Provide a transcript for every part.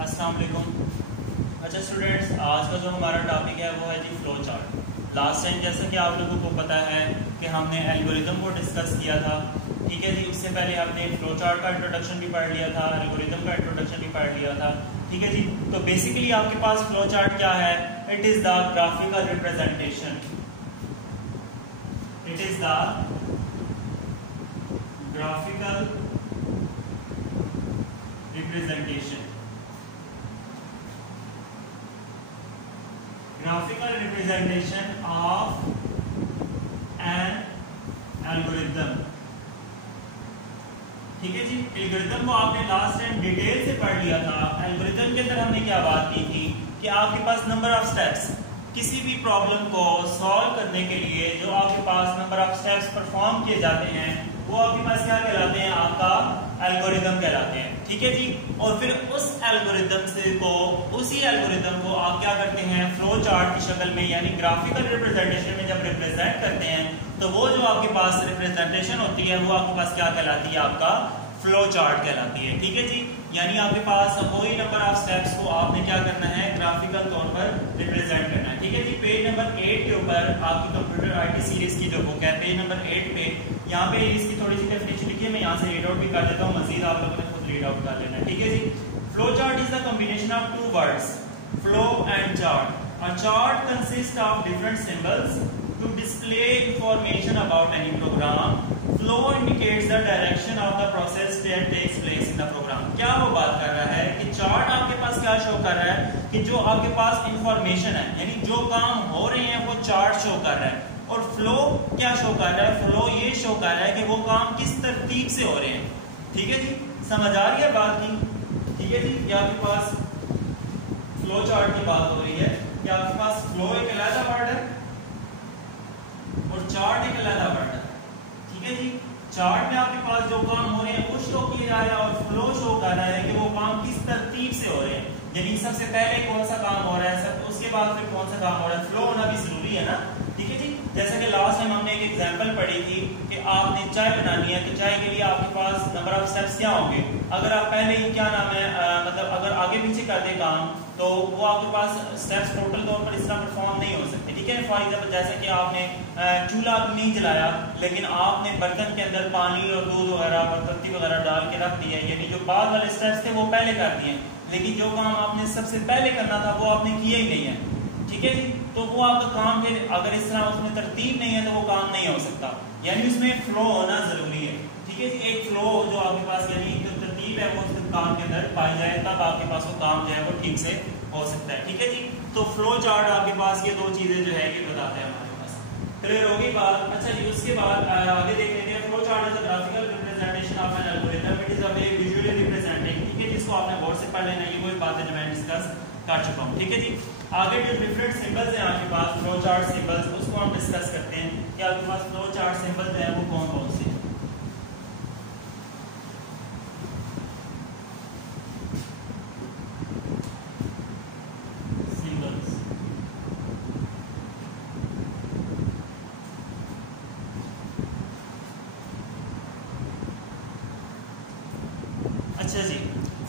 अस्सलाम वालेकुम। अच्छा स्टूडेंट्स, आज का जो हमारा टॉपिक है वो है जी फ्लो चार्ट। लास्ट टाइम जैसा कि आप लोगों को पता है कि हमने एल्गोरिदम को डिस्कस किया था, ठीक है जी। उससे पहले हमने फ्लो चार्ट का इंट्रोडक्शन भी पढ़ लिया था, एल्गोरिदम का इंट्रोडक्शन भी पढ़ लिया था, ठीक है जी। तो बेसिकली आपके पास फ्लो चार्ट क्या है? It is the graphical representation, it is the graphical representation, graphical representation of an algorithm, ठीक है जी। एल्गोरिथम को आपने लास्ट टाइम डिटेल से पढ़ लिया था। एल्गोरिथम के अंदर हमने क्या बात की थी कि आपके पास नंबर ऑफ स्टेप्स, किसी भी प्रॉब्लम को सॉल्व करने के लिए जो आपके पास नंबर ऑफ स्टेप्स परफॉर्म किए जाते हैं वो आपके पास क्या कहलाते हैं? आपका एल्गोरिथम कहलाते हैं, ठीक है जी। और फिर उस एल्गोरिथम से को उसी एल्गोरिथम को आप क्या करते हैं? फ्लो चार्ट की शक्ल में यानी ग्राफिकल रिप्रेजेंटेशन में जब रिप्रेजेंट करते हैं तो वो जो आपके पास रिप्रेजेंटेशन होती है वो आपके पास क्या कहलाती है? आपका फ्लो चार्ट कहलाती है, ठीक है जी। यानी आपके पास कोई नंबर ऑफ स्टेप्स को आपने क्या करना है? ग्राफिकल तौर पर रिप्रेजेंट करना है, ठीक है जी। पेज नंबर 8 के ऊपर आपकी कंप्यूटर आईटी सीरीज की जो बुक है, पेज नंबर 8 पे यहाँ पे इसकी थोड़ी सी डेफिनेशन लिखी है, मैं यहाँ से रीड आउट भी कर देता हूँ, मजीद आप लोगों ने खुद रीड आउट कर लेना है, ठीक है जी। Flow chart is the combination of two words, flow and chart. A chart consist of different symbols to display information about any program. Flow indicates the direction of the process that takes place in the program. क्या वो बात कर रहा है कि chart आपके पास क्या show कर रहा है कि जो आपके पास इंफॉर्मेशन है यानी जो काम हो रहे हैं वो चार्ट शो कर रहा है। और फ्लो क्या शो कर रहा है? फ्लो ये शो कर रहा है कि वो काम किस तरतीब से हो रहे हैं, ठीक है जी। समझ आ रही है बात की? ठीक है जी। ये आपके पास फ्लो चार्ट की बात हो रही है कि आपके पास फ्लो एक अलग वर्ड है और चार्ट एक अलग वर्ड है, ठीक है जी। चार्ट में आपके पास जो काम हो रहे हैं वो शो किए जा रहे हैं और फ्लो शो कर रहा है कि वो काम किस तरतीब से हो रहे हैं, यानी सबसे पहले कौन सा काम हो रहा है, सब उसके बाद फिर कौन सा काम हो रहा है। फ्लो होना भी जरूरी है ना, ठीक है जी। जैसे कि लास्ट टाइम हमने एक एग्जांपल पढ़ी थी कि आपने चाय बनानी है तो चाय के लिए आपके पास नंबर ऑफ स्टेप्स क्या होंगे? अगर आप पहले ही क्या नाम है मतलब अगर आगे पीछे कर दे काम तो वो आपके पास स्टेप्स टोटल तौर पर इस तरह परफॉर्म नहीं हो सकते, ठीक है। फॉर एग्जाम्पल जैसे कि आपने चूल्हा नहीं जलाया लेकिन आपने बर्तन के अंदर पानी और दूध वगैरह और पत्ती वगैरह डाल के रख दिया, यानी जो बाद वाले स्टेप्स थे वो पहले कर दिए, लेकिन जो काम आपने सबसे पहले करना था वो आपने किया ही नहीं है, ठीक है जी। तो वो आपका काम फिर अगर इस तरह उसमें तरतीब नहीं है तो वो काम नहीं हो सकता, यानी उसमें फ्लो होना जरूरी है, ठीक है जी। एक फ्लो जो आपके पास यानी जो तरतीब है वो उसके काम के अंदर पाई जाए तब आपके पास वो काम जो है वो ठीक से हो सकता है, ठीक है जी। तो फ्लो चार्ट आपके पास ये दो चीजें जो है ये बताते हैं हमारे पास। क्लियर होगी बात? अच्छा जी, उसके बाद आगे देख लेते हैं। Flow chart is a graphical representation of an algorithm, it is a way visually representing, ठीक है। जिसको आपने गौर से पढ़ लेना, ये वही बातें जो मैं डिस्कस कर चुका हूँ, ठीक है जी। आगे जो डिफरेंट सिंबल्स हैं आपके पास फ्लो चार्ट सिंबल्स, उसको हम डिस्कस करते हैं कि आपके पास फ्लो चार्ट सिंबल्स हैं वो कौन कौन से हैं। अच्छा जी,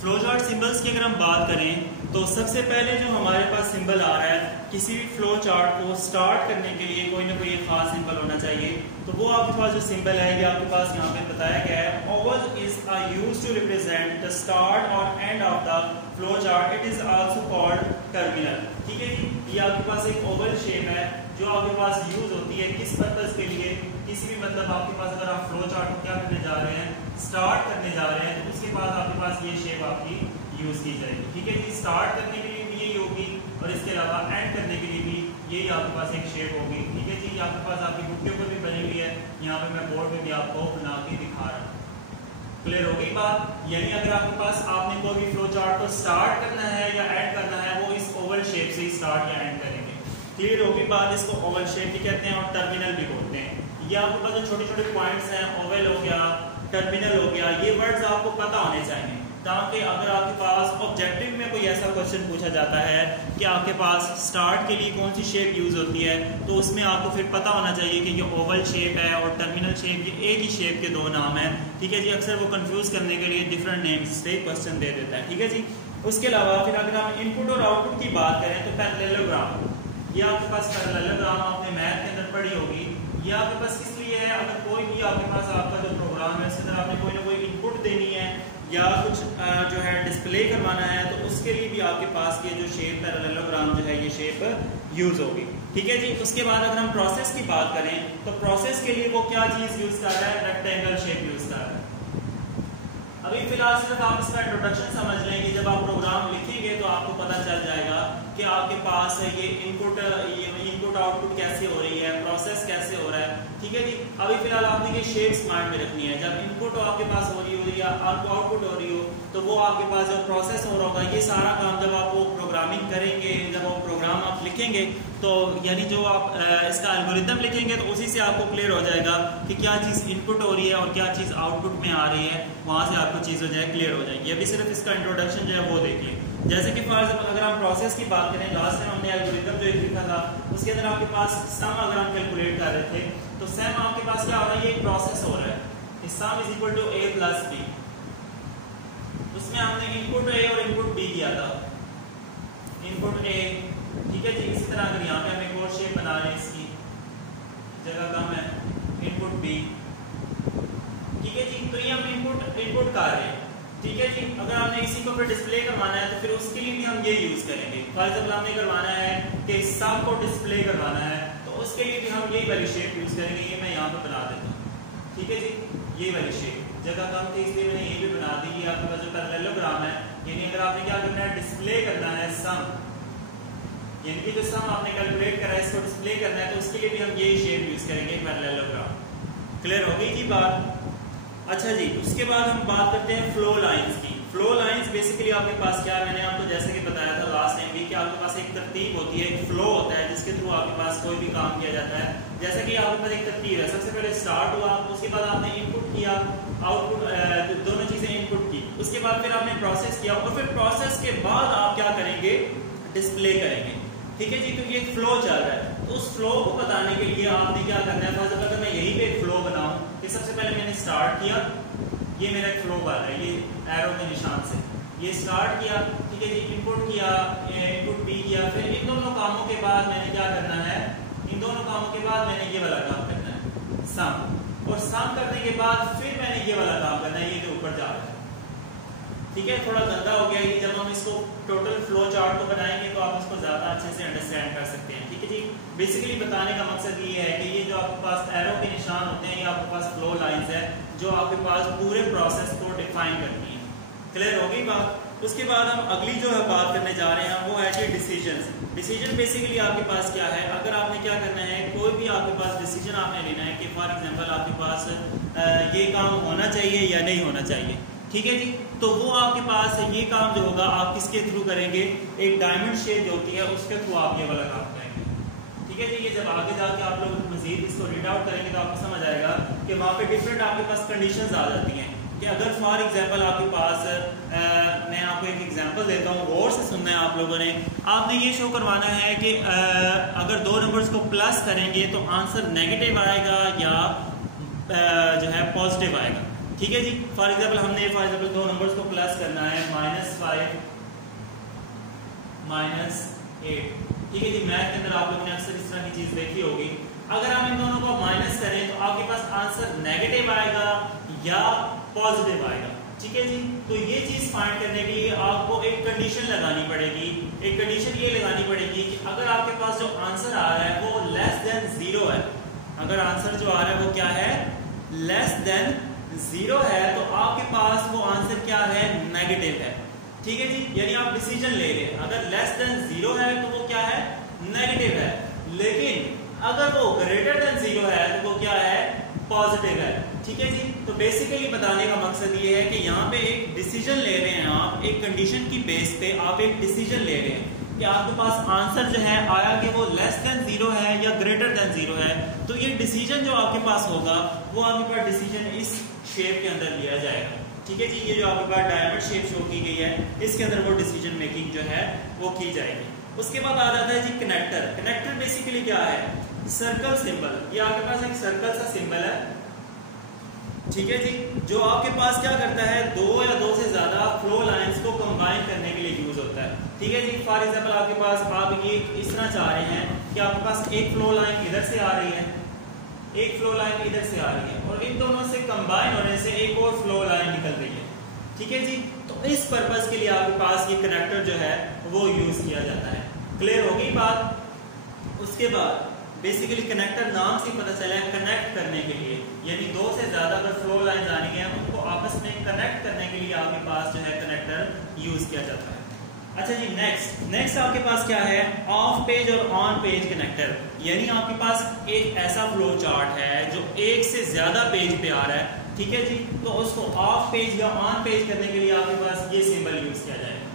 फ्लो चार्ट सिंबल्स की अगर हम बात करें तो सबसे पहले जो हमारे पास सिंबल आ रहा है, किसी भी फ्लो चार्ट को स्टार्ट करने के लिए कोई ना कोई खास सिंबल होना चाहिए। तो वो आपके पास जो सिंबल है ये आपके पास यहाँ पे बताया गया है। Oval is used to represent the start और end of the flow chart, it is also called terminal, ठीक है जी। ये आपके पास एक ओवल शेप है जो आपके पास यूज होती है किस पर्पज के लिए? किसी भी मतलब आपके पास अगर आप फ्लो चार्ट को क्या करने जा रहे हैं, स्टार्ट करने जा रहे हैं, तो उसके बाद आपके पास ये शेप आपकी यूज की जाएगी, ठीक है जी। स्टार्ट करने के लिए भी यही होगी और इसके अलावा एंड करने के लिए भी यही आपके पास एक शेप होगी, ठीक है जी। आपके पास आपकी बुक के ऊपर भी बनी हुई है, यहाँ पे मैं बोर्ड में भी आपको बना के दिखा रहा हूँ। क्लियर हो गई बात? यानी अगर आपके पास आपने कोई भी फ्लो चार्ट को स्टार्ट करना है या एंड करना है वो इस ओवल शेप से ही स्टार्ट या एंड करेंगे। क्लियर होगी बात? इसको ओवल शेप भी कहते हैं और टर्मिनल भी बोलते हैं। ये आपके पास जो छोटे छोटे पॉइंट्स हैं, ओवल हो गया, टर्मिनल हो गया, ये वर्ड्स आपको पता होने चाहिए ताकि अगर आपके पास ऑब्जेक्टिव में कोई ऐसा क्वेश्चन पूछा जाता है कि आपके पास स्टार्ट के लिए कौन सी शेप यूज होती है तो उसमें आपको फिर पता होना चाहिए कि ये ओवल शेप है और टर्मिनल शेप, ये एक ही शेप के दो नाम हैं, ठीक है जी। अक्सर वो कंफ्यूज करने के लिए डिफरेंट नेम्स से क्वेश्चन दे देता है, ठीक है जी। उसके अलावा फिर अगर हम इनपुट और आउटपुट की बात करें तो पैरेललोग्राम, ये आपके पास पैरेललोग्राम आपने मैथ के अंदर पढ़ी होगी। ये आपके पास किस लिए है, अगर कोई भी आपके पास आपका जो प्रोग्राम है उसके अंदर आपने कोई ना कोई इनपुट देनी है या कुछ जो है डिस्प्ले करवाना है, तो उसके लिए भी आपके पास ये जो शेप पैरेललोग्राम जो है ये शेप यूज होगी। ठीक है जी। उसके बाद अगर हम प्रोसेस की बात करें तो प्रोसेस के लिए वो क्या चीज यूज कर रहा है, रेक्टेंगल शेप यूज कर रहा है। अभी फिलहाल सिर्फ आप इसका इंट्रोडक्शन समझ लें कि जब आप प्रोग्राम लिखेंगे तो आपको पता चल जाएगा कि आपके पास ये इनपुट आउटपुट कैसे हो रही है, प्रोसेस कैसे हो रहा है। ठीक है जी। अभी फिलहाल आपने ये शेप्स माइंड में रखनी है। जब इनपुट आपके पास हो रही हो या आउटपुट हो रही हो तो वो आपके पास जो प्रोसेस हो रहा होगा, ये सारा काम जब आप वो प्रोग्रामिंग करेंगे, जब वो प्रोग्राम आप लिखेंगे तो यानी जो आप इसका एल्गोरिथम लिखेंगे तो उसी से आपको क्लियर हो जाएगा कि क्या चीज़ इनपुट हो रही है और क्या चीज़ आउटपुट में आ रही है, वहाँ से आपको चीज़ हो जाए क्लियर हो जाएगी। अभी सिर्फ इसका इंट्रोडक्शन जो है वो देख लें। जैसे कि फॉर एग्जाम्पल अगर हम प्रोसेस की बात करें, लास्ट टाइम हमने एल्गोरिथम जो एक लिखा था उसके अंदर आपके पास सम अगर हम कैलकुलेट कर रहे थे तो सम आपके पास क्या हो रहा है, ये एक प्रोसेस हो रहा है, sum is equal to a plus b। उसमें हमने इनपुट a और इनपुट b दिया था, इनपुट a। ठीक है जी। इसी तरह अगर यहाँ पे हम एक और शेप बना रहे हैं, इसकी जगह कम है, इनपुट b। ठीक है जी। तो ये हम इनपुट कर रहे हैं। ठीक है जी। अगर हमने इसी को फिर डिस्प्ले करवाना है तो फिर उसके लिए भी हम ये यूज करेंगे। फॉर एग्जाम्पल हमने करवाना है कि सम को डिस्प्ले करवाना है तो उसके लिए भी हम यही वाली शेप यूज करेंगे। ये मैं यहाँ पे बना देता हूँ। ठीक है जी। ये वाली शेप जगह कम थी इसलिए मैंने ये भी बना दी। ये आपके पास जो पैरेललोग्राम है, यानी अगर आपने क्या करना है, डिस्प्ले करना है सम, यानी कि जो सम आपने कैलकुलेट करा है इसको डिस्प्ले करना है तो उसके लिए भी हम यही शेप यूज करेंगे, पैरेललोग्राम। क्लियर हो गई जी बात। अच्छा जी। उसके बाद हम बात करते हैं फ्लो लाइंस की। फ्लो लाइंस बेसिकली आपके पास क्या है, मैंने आपको जैसे कि बताया था लास्ट टाइम भी कि आपके पास एक तरतीब होती है, एक फ्लो होता है जिसके थ्रू आपके पास कोई भी काम किया जाता है। जैसे कि आपके पास एक तरतीब है, सबसे पहले स्टार्ट हुआ, उसके बाद आपने इनपुट किया, आउटपुट, दोनों चीजें इनपुट की, उसके बाद फिर आपने प्रोसेस किया और फिर प्रोसेस के बाद आप क्या करेंगे, डिस्प्ले करेंगे। ठीक है जी। क्योंकि एक फ्लो चल रहा है तो उस फ्लो को बताने के लिए आपने क्या करना है, फर्स्ट अगर मैं यहीं पे एक फ्लो बनाऊं कि सबसे पहले मैंने स्टार्ट किया, ये मेरा एक फ्लो बन रहा है, ये एरो के निशान से ये स्टार्ट किया। ठीक है जी। इनपुट किया, इनपुट बी किया, फिर इन दोनों कामों के बाद मैंने क्या करना है, इन दोनों कामों के बाद मैंने ये वाला काम करना है सम, और सम करने के बाद फिर मैंने ये वाला काम करना है, ये जो ऊपर जा रहा है। ठीक है। थोड़ा गंदा हो गया कि जब हम इसको टोटल फ्लो चार्ट को बनाएंगे तो आप इसको ज्यादा अच्छे से अंडरस्टैंड कर सकते हैं। ठीक है जी। बेसिकली बताने का मकसद ये है कि ये जो आपके पास एरो के निशान होते हैं, ये आपके पास फ्लो लाइंस है जो आपके पास पूरे प्रोसेस को डिफाइन करती है। क्लियर हो गई बात। उसके बाद हम अगली जो है बात करने जा रहे हैं वो है कि डिसीजंस। डिसीजन बेसिकली आपके पास क्या है, अगर आपने क्या करना है, कोई भी आपके पास डिसीजन आपने लेना है कि फॉर एग्जांपल आपके पास ये काम होना चाहिए या नहीं होना चाहिए। ठीक है जी। तो वो आपके पास ये काम जो होगा आप किसके थ्रू करेंगे, एक डायमंड शेप जो होती है उसके थ्रू आप ये वाला काम करेंगे। ठीक है जी। ये जब आगे जाके आप लोग मजीद इसको रीड आउट करेंगे तो आपको समझ आएगा कि वहाँ पे डिफरेंट आपके पास कंडीशंस आ जाती हैं कि अगर फॉर एग्जांपल आपके पास मैं आपको एक एग्जांपल देता हूँ, गौर से सुनना है आप लोगों ने। आपने ये शो करवाना है कि अगर दो नंबर्स को प्लस करेंगे तो आंसर नेगेटिव आएगा या जो है पॉजिटिव आएगा। ठीक है जी। फॉर एग्जाम्पल हमने दो नंबर्स को प्लस करना है, -5 -8। ठीक है जी। मैथ के अंदर आप लोगों ने अक्सर इस तरह की चीज देखी होगी। अगर हम इन दोनों को माइनस करें तो आपके पास आंसर नेगेटिव आएगा या पॉजिटिव आएगा। ठीक है जी। तो ये चीज फाइंड करने के लिए आपको एक कंडीशन लगानी पड़ेगी। एक कंडीशन ये लगानी पड़ेगी कि अगर आपके पास जो आंसर आ रहा है वो लेस देन 0 है, अगर आंसर जो आ रहा है वो क्या है, लेस देन 0 है, तो आपके पास वो आंसर क्या है, नेगेटिव है। ठीक है जी। यानी आप डिसीजन ले रहे हैं, अगर लेस देन 0 है तो वो क्या है, नेगेटिव है, लेकिन अगर वो ग्रेटर देन 0 है तो वो क्या है, पॉजिटिव है। ठीक है जी। तो बेसिकली बताने का मकसद ये है कि यहाँ पे एक डिसीजन ले रहे हैं आप, एक कंडीशन की बेस पे आप एक डिसीजन ले रहे हैं कि आपके पास आंसर जो है आया कि वो लेस देन 0 है या ग्रेटर देन 0 है। तो ये डिसीजन जो आपके पास होगा वो आपके पास डिसीजन इस शेप के अंदर लिया जाएगा। ठीक है जी। ये जो आपके पास डायमंड शेप शो की गई है इसके अंदर वो डिसीजन मेकिंग जो है वो की जाएगी। उसके बाद आ जाता है जी कनेक्टर। कनेक्टर बेसिकली क्या है, सर्कल सिंबल। ये आपके पास एक सर्कल सा सिंबल है। ठीक है जी। जो आपके पास क्या करता है, दो या दो से ज्यादा फ्लो लाइंस को कंबाइन करने के लिए ठीक है जी। फॉर एग्जाम्पल आपके पास आप ये इस तरह चाह रहे हैं कि आपके पास एक फ्लो लाइन इधर से आ रही है, एक फ्लो लाइन इधर से आ रही है, और इन दोनों से कंबाइन होने से एक और फ्लो लाइन निकल रही है। ठीक है जी। तो इस पर्पस के लिए आपके पास ये कनेक्टर जो है वो यूज किया जाता है। क्लियर हो गई बात। उसके बाद बेसिकली कनेक्टर नाम से पता चला है कनेक्ट करने के लिए, यानी दो से ज्यादा अगर फ्लो लाइन आनी है उनको आपस में कनेक्ट करने के लिए आपके पास जो है कनेक्टर यूज किया जाता है। अच्छा जी, नेक्स्ट आपके पास क्या है, ऑफ पेज और ऑन पेज कनेक्टर। यानी आपके पास एक ऐसा फ्लो चार्ट है जो एक से ज्यादा पेज पे आ रहा है, ठीक है जी, तो उसको ऑफ पेज या ऑन पेज करने के लिए आपके पास ये सिंबल यूज किया जाएगा।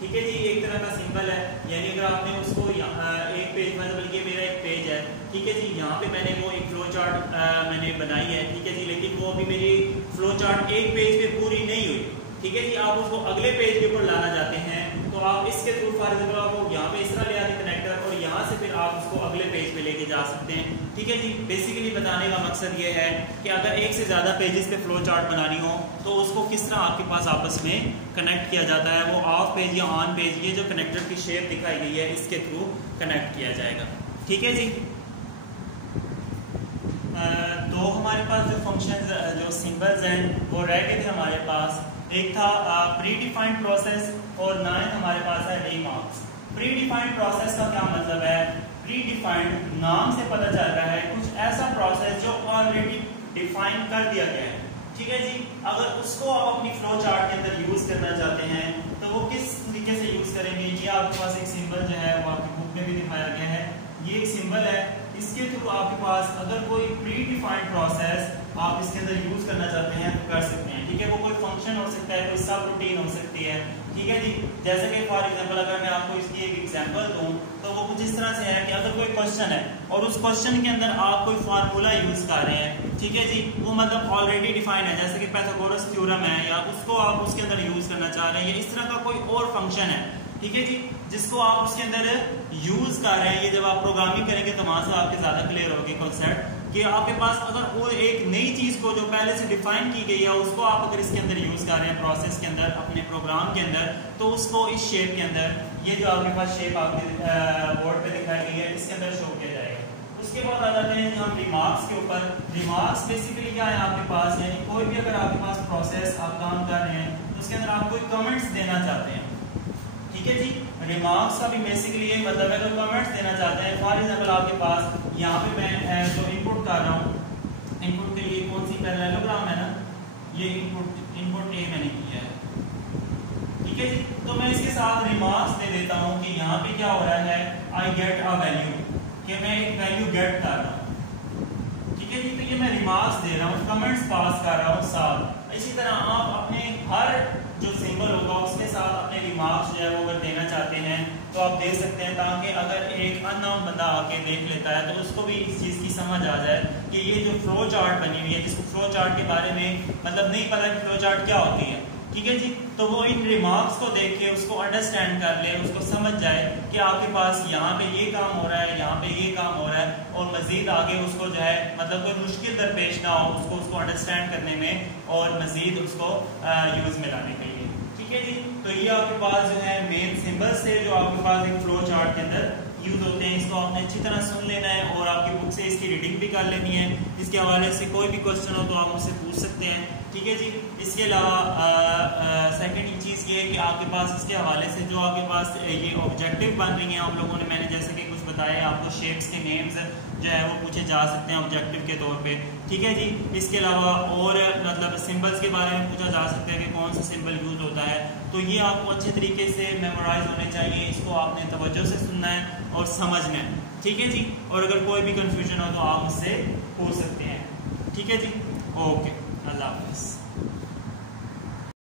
ठीक है जी, एक तरह का सिंबल है। यानी अगर आपने उसको एक पेज मतलब ये मेरा एक पेज है, ठीक है जी, यहाँ पे मैंने वो एक फ्लो चार्ट मैंने बनाई है, ठीक है जी, लेकिन वो अभी मेरी फ्लो चार्ट एक पेज पे पूरी नहीं हुई, ठीक है जी, आप उसको अगले पेज के ऊपर लाना चाहते हैं, तो आप इसके थ्रू फॉर एग्जाम्पल आप यहाँ पे इस तरह ले आते कनेक्टर, और यहाँ से फिर आप उसको अगले पेज पे लेके जा सकते हैं। ठीक है जी, बेसिकली बताने का मकसद ये है कि अगर एक से ज्यादा पेजेस पे फ्लो चार्ट बनानी हो तो उसको किस तरह आपके पास आपस में कनेक्ट किया जाता है, वो ऑफ पेज या ऑन पेज, ये जो कनेक्टर की शेप दिखाई गई है इसके थ्रू कनेक्ट किया जाएगा। ठीक है जी। तो हमारे पास जो फंक्शन जो सिंबल्स हैं वो रह गए थे हमारे पास। एक था प्री डिफाइंड प्रोसेस और 9 हमारे पास है रिमार्क्स। प्री डिफाइंड प्रोसेस का क्या मतलब है, प्री डिफाइंड नाम से पता चल रहा है कुछ ऐसा प्रोसेस जो ऑलरेडी डिफाइन कर दिया गया है। ठीक है जी, अगर उसको आप अपनी फ्लो चार्ट के अंदर यूज करना चाहते हैं तो वो किस तरीके से यूज करेंगे, ये आपके पास एक सिंबल जो है वो आपकी बुक में भी दिखाया गया है। ये एक सिंबल है, इसके थ्रू आपके पास अगर कोई प्री डिफाइंड प्रोसेस आप इसके अंदर यूज करना चाहते हैं तो कर सकते हैं। ठीक है, वो कोई फंक्शन हो सकता है, कोई सब रूटीन हो सकती है। ठीक है जी, जैसे कि फॉर एग्जांपल अगर मैं आपको इसकी एक एग्जांपल दूं तो वो कुछ इस तरह से है कि अगर कोई क्वेश्चन है और उस क्वेश्चन के अंदर आप कोई फार्मूला यूज कर रहे हैं, ठीक है जी, वो मतलब ऑलरेडी डिफाइंड है, जैसे कि पाइथागोरस थ्योरम है, या उसको आप उसके अंदर यूज करना चाह रहे हैं, या इस तरह का कोई और फंक्शन है, ठीक है जी, जिसको आप उसके अंदर यूज कर रहे हैं। ये जब आप प्रोग्रामिंग करेंगे तो वहां से आपके ज्यादा क्लियर होगी कॉन्सेप्ट कि आपके पास अगर वो एक नई चीज को जो पहले से डिफाइन की गई है उसको आप अगर इसके अंदर यूज कर रहे हैं प्रोसेस के अंदर अपने प्रोग्राम के अंदर, तो उसको इस शेप के अंदर, ये जो आपके पास शेप आपके बोर्ड पे दिखाई गई है, इसके अंदर शो किया जाएगा। उसके बाद आ जाते हैं हम रिमार्क्स के ऊपर। रिमार्क्स बेसिकली क्या है आपके पास, यानी कोई भी अगर आपके पास प्रोसेस आप काम कर रहे हैं तो उसके अंदर आप कोई कमेंट्स देना चाहते हैं। ठीक है जी, रिमार्क्स का भी बेसिकली ये मतलब है, अगर कमेंट्स देना चाहते हैं, फॉर एग्जांपल आपके पास यहाँ पे मैं जो इनपुट कर रहा हूँ, इनपुट के लिए कौन सी पैरेललोग्राम है ना, ये इनपुट ए मैंने किया है। ठीक है जी, तो मैं इसके साथ रिमार्क्स दे देता हूँ कि यहाँ पे क्या हो रहा है, आई गेट अ वैल्यू, कि मैं एक वैल्यू गेट कर रहा हूँ। ठीक है जी, तो ये मैं रिमार्क्स दे रहा हूँ, कमेंट्स पास कर रहा हूँ साथ। इसी तरह आप अपने हर जो सिंबल होगा उसके साथ अपने रिमार्क्स जो है वो अगर देना चाहते हैं तो आप दे सकते हैं, ताकि अगर एक अननोन बंदा आके देख लेता है तो उसको भी इस चीज़ की समझ आ जाए कि ये जो फ्लो चार्ट बनी हुई है, जिसको फ्लो चार्ट के बारे में मतलब नहीं पता कि फ्लो चार्ट क्या होती है, ठीक है जी, तो वो इन रिमार्क्स को देख के उसको अंडरस्टैंड कर ले, उसको समझ जाए कि आपके पास यहाँ पे ये काम हो रहा है, यहाँ पे ये काम हो रहा है, और मजीद आगे उसको जो है मतलब कोई मुश्किल दरपेश ना हो उसको अंडरस्टैंड करने में और मजीद उसको यूज में लाने के लिए। ठीक है जी, तो ये आपके पास जो है मेन सिंबल्स है जो आपके पास एक फ्लो चार्ट के अंदर यूज होते हैं। इसको आपने अच्छी तरह सुन लेना है और आपकी बुक से इसकी रीडिंग भी कर लेनी है। इसके हवाले से कोई भी क्वेश्चन हो तो आप मुझसे पूछ सकते हैं। ठीक है जी, इसके अलावा सेकेंड चीज़ ये है कि आपके पास इसके हवाले से जो आपके पास ये ऑब्जेक्टिव बन रही हैं आप लोगों ने, मैंने जैसे कि कुछ बताया आपको शेप्स के नेम्स जो है वो पूछे जा सकते हैं ऑब्जेक्टिव के तौर पे। ठीक है जी, इसके अलावा और मतलब सिंबल्स के बारे में पूछा जा सकता है कि कौन सा सिंबल यूज होता है, तो ये आपको अच्छे तरीके से मेमोराइज होने चाहिए, इसको आपने तवज्जो से सुनना है और समझना है। ठीक है जी, और अगर कोई भी कंफ्यूजन हो तो आप मुझसे पूछ सकते हैं। ठीक है जी, ओके, अल्लाह हाफ़िज़।